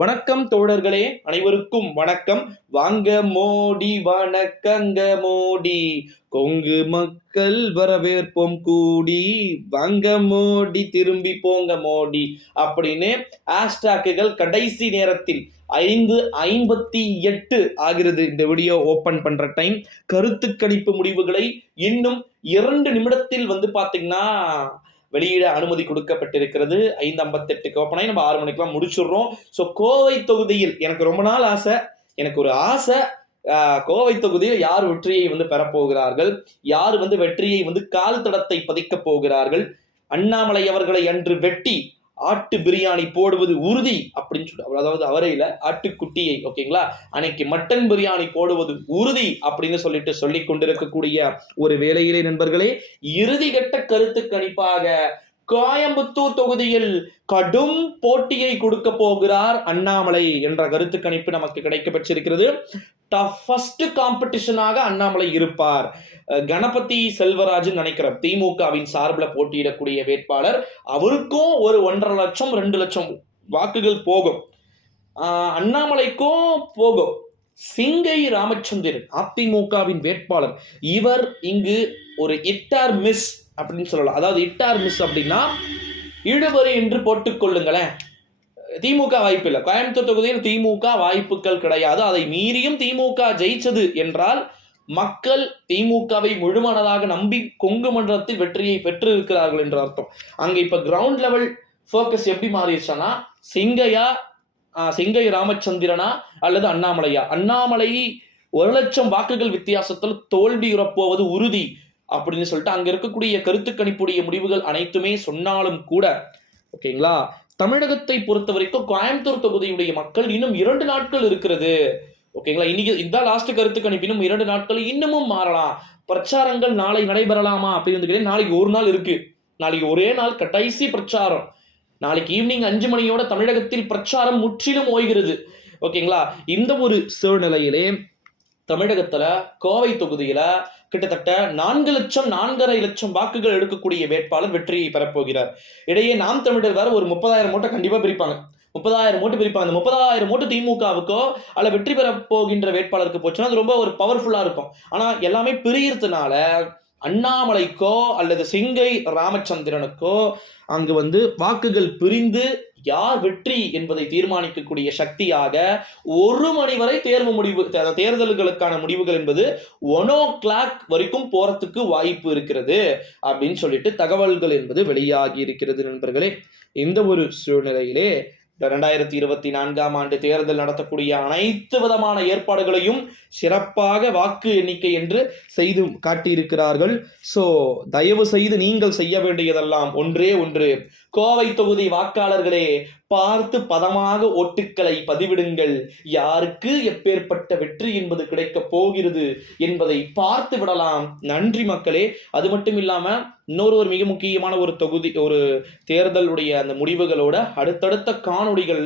வணக்கம் தோழர்களே, அனைவருக்கும் வணக்கம். வாங்க மோடி, வணக்கங்க மோடி, கொங்கு மக்கள் வரவேற்போம் கூடி, வாங்க மோடி திரும்பி போங்க மோடி அப்படின்னு ஹேஷ்டாக்குகள் கடைசி நேரத்தில் 5:58 ஆகிறது இந்த வீடியோ ஓபன் பண்ற டைம். கருத்து கணிப்பு முடிவுகளை இன்னும் 2 நிமிடத்தில் பாத்தீங்கன்னா வெளியிட அனுமதி கொடுக்கப்பட்டிருக்கிறது. 5:58 ஓப்பன் ஆகி நம்ம 6 மணிக்கெல்லாம் முடிச்சிடுறோம். ஸோ கோவை தொகுதியில் எனக்கு ரொம்ப நாள் ஆசை, எனக்கு ஒரு ஆசை, கோவை தொகுதியில் யார் வெற்றியை பெறப்போகிறார்கள், யார் வெற்றியை கால் தடத்தை பதிக்க போகிறார்கள், அண்ணாமலை அவர்களை அன்று வெட்டி ஆட்டு பிரியாணி போடுவது உறுதி அப்படின்னு சொல்லி, அதாவது அவரையில ஆட்டுக்குட்டியை ஓகேங்களா, அன்னைக்கு மட்டன் பிரியாணி போடுவது உறுதி அப்படின்னு சொல்லிக் கொண்டிருக்கக்கூடிய ஒரு வேளையிலே நண்பர்களே, இறுதிகட்ட கருத்து கணிப்பாக கோயம்புத்தூர் தொகுதியில் கடும் போட்டியை கொடுக்க போகிறார் அண்ணாமலை என்ற கருத்து கணிப்பு நமக்கு கிடைக்க பெற்றிருக்கிறது. டஃபஸ்ட் காம்படிஷனாக அண்ணாமலை இருப்பார். கணபதி செல்வராஜ் நினைக்கிறார், திமுகவின் சார்பில் போட்டியிடக்கூடிய வேட்பாளர். அவருக்கும் ஒரு 1.5 லட்சம் 2 லட்சம் வாக்குகள் போகும், அண்ணாமலைக்கும் போகும். சிங்கை ராமச்சந்திரன் அதிமுகவின் வேட்பாளர், இவர் இங்கு ஒரு இட்டார் மிஸ் அப்படின்னு சொல்லலாம். அதாவது இட்டார் மிஸ் அப்படின்னா இழுபறி என்று போட்டுக் கொள்ளுங்களேன். திமுக வாய்ப்பு இல்லை, கோயம்புத்தூர் தொகுதியில் திமுக வாய்ப்புகள் கிடையாது. அதை மீறியும் திமுக ஜெயிச்சது என்றால் மக்கள் திமுகவை முழுமனதாக நம்பி கொங்கு மண்டலத்தில் வெற்றியை பெற்று இருக்கிறார்கள் என்று அர்த்தம். அங்க இப்ப கிரவுண்ட் லெவல் போக்கஸ் எப்படி மாறிடுச்சுன்னா, சிங்கை ராமச்சந்திரனா அல்லது அண்ணாமலையா? அண்ணாமலை 1 லட்சம் வாக்குகள் வித்தியாசத்தில் தோல்வியுறப்போவது உறுதி அப்படின்னு சொல்லிட்டு அங்க இருக்கக்கூடிய கருத்து கணிப்புடைய முடிவுகள் அனைத்துமே சொன்னாலும் கூட ஓகேங்களா, தமிழகத்தை பொறுத்த வரைக்கும் கோயம்புத்தூர் தொகுதியுடைய மக்கள் இன்னும் 2 நாட்கள் இருக்கிறது ஓகேங்களா. இன்னைக்கு இதான் லாஸ்ட் கருத்து கணிப்பு, இன்னும் 2 நாட்கள் இன்னமும் மாறலாம். பிரச்சாரங்கள் நாளை நடைபெறலாமா அப்படின்னு நாளைக்கு ஒரு நாள் இருக்கு, நாளைக்கு ஒரே நாள் கடைசி பிரச்சாரம். நாளைக்கு ஈவினிங் 5 மணியோட தமிழகத்தில் பிரச்சாரம் முற்றிலும் ஓய்கிறது ஓகேங்களா. இந்த ஒரு சூழ்நிலையிலே தமிழகத்துல கோவை தொகுதியில கிட்டத்தட்ட 4 லட்சம் 4.5 லட்சம் வாக்குகள் எடுக்கக்கூடிய வேட்பாளர் வெற்றியை பெறப்போகிறார். இடையே நாம் தமிழர் வேற ஒரு 30,000 ஓட்டை கண்டிப்பா பிரிப்பாங்க, 30,000 ஓட்டு பிரிப்பாங்க. அந்த 30,000 ஓட்டு திமுகவுக்கோ அல்ல வெற்றி பெற போகின்ற வேட்பாளருக்கு போச்சுன்னா அது ரொம்ப ஒரு பவர்ஃபுல்லா இருக்கும். ஆனா எல்லாமே பிரியறதுனால அண்ணாமலைக்கோ அல்லது சிங்கை ராமச்சந்திரனுக்கோ அங்கு வாக்குகள் பிரிந்து யார் வெற்றி என்பதை தீர்மானிக்கக்கூடிய சக்தியாக 1 மணி வரை தேர்தல்களுக்கான முடிவுகள் என்பது 1 வரைக்கும் போறதுக்கு வாய்ப்பு இருக்கிறது அப்படின்னு சொல்லிட்டு தகவல்கள் என்பது வெளியாகி இருக்கிறது நண்பர்களே. இந்த ஒரு சூழ்நிலையிலே 2024ஆம் ஆண்டு தேர்தல் நடத்தக்கூடிய அனைத்து விதமான ஏற்பாடுகளையும் சிறப்பாக வாக்கு எண்ணிக்கை என்று செய்து காட்டியிருக்கிறார்கள். ஸோ தயவு செய்து நீங்கள் செய்ய வேண்டியதெல்லாம் ஒன்றே ஒன்று, கோவை தொகுதி வாக்காளர்களே, பார்த்து பதமாக ஓட்டுக்களை பதிவிடுங்கள். யாருக்கு எப்பேற்பட்ட வெற்றி என்பது கிடைக்க போகிறது என்பதை பார்த்து விடலாம். நன்றி மக்களே. அது மட்டும் இல்லாம இன்னொரு மிக முக்கியமான ஒரு தொகுதி, ஒரு தேர்தலுடைய அந்த முடிவுகளோட அடுத்தடுத்த காணொளிகள்